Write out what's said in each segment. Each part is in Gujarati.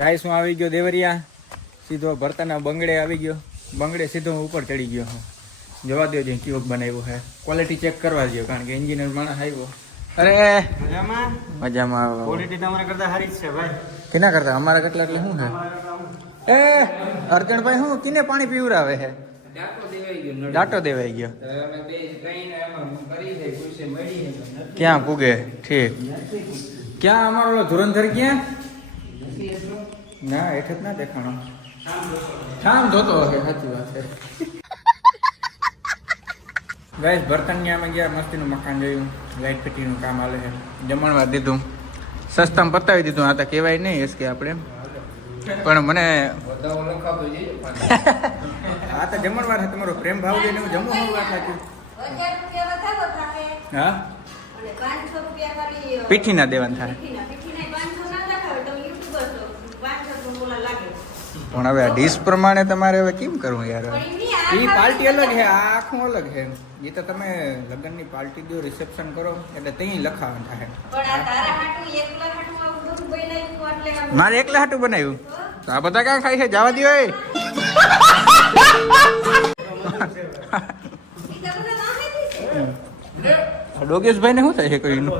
ગાઈસ હું આવી ગયો દેવરિયા, સીધો ભરતાના બંગડે આવી ગયો. બંગડે સીધો હું ઉપર ચડી ગયો હું. જોવા દો જે કેવું બનાવ્યું છે, ક્વોલિટી ચેક કરવા દો, કારણ કે એન્જિનિયર માણસ આવ્યો. અરે મજામાં. ક્વોલિટી તમારા કરતા સારી જ છે ભાઈ. કેના કરતા અમારા કેટલા એટલે શું છે? એ અર્જણભાઈ હું કિને પાણી પીવરાવે છે? ડાટો દેવાઈ ગયો. ક્યાં પૂગે? ઠીક. ક્યાં અમારો ઓલો ધુરંધર ક્યાં? ના હેઠ જ ના દેખાણો. ઠામ ધોતો હશે. સાચી વાત છે. ગાઈસ ભરતણિયામાં ગયા, મસ્તીનું મકાન જોયું, લાઇટ ફિટિંગનું કામ હાલે છે. જમણવાર દીધું, સસ્તામાં પતાવી દીધું. આ તો કહેવાય નહીં એસ કે આપણે, પણ મને આ તો જમણવાર છે તમારો. પ્રેમ ભાવ લઈને હું જમું હું વાત લાગ્યું. હા પીઠી ના દેવાન થાય. પણ હવે આ ડીશ પ્રમાણે તમારે હવે કેમ કરવું યાર? એ પાર્ટી અલગ છે, આ આખું અલગ છે. એ તો તમે લગ્નની પાર્ટી દો, રિસેપ્શન કરો એટલે ત્યાં લખાવાનું થાય. મારે એકલા હાટું બનાવ્યું તો આ બધા ક્યાં ખાય છે? જવા દો. ડોગેશભાઈ ને શું થાય છે કોઈનું?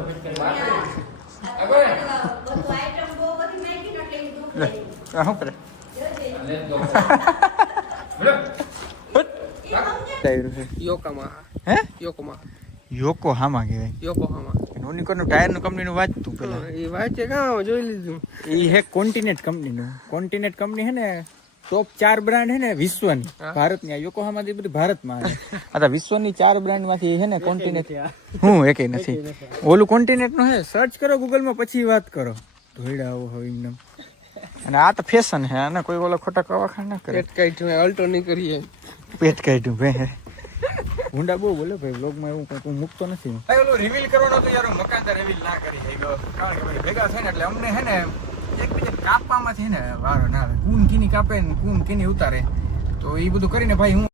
શું કરે? યોકોહામા કહેવાય. યોકોહામા ટાયર નું કંપની નું વાંચતું પેલા. એ વાંચે કાં જોઈ લીધું. એ હે કોન્ટિનેન્ટ કંપનીનું. કોન્ટિનેન્ટ કંપની છે ને, ટોપ 4 બ્રાન્ડ છે ને વિશ્વની, ભારતની. આ યોકોહામા થી બધી ભારતમાં આવે. આ વિશ્વની 4 બ્રાન્ડ માંથી છે ને કોન્ટિનેન્ટ. હું એકે નથી. ઓલું કોન્ટિનેન્ટ નું છે, સર્ચ કરો ગૂગલ માં પછી વાત કરો. ધોઈડા આવો હવે એમને. અને આ તો ફેશન છે, આને કોઈ ઓલા ખોટા કવાખાણ ના કરે. પેટ કાઢ્યું અલ્ટો નહીં કરીએ. પેટ કાઢ્યું ભાઈ. હુંડા બહુ બોલે ભાઈ વ્લોગમાં, એવું કોઈ મૂકતો નથી. ભાઈ ઓલું રિવીલ કરવાનો તો યાર મકાન તો રિવીલ ના કરી ગયો, કારણ કે ભાઈ ભેગા છે ને એટલે અમને છે ને એકબીજા કાપવામાંથી ને વારો ના આવે. કુન કીની કાપે ને કુન કીની ઉતારે, તો એ બધું કરીને ભાઈ હું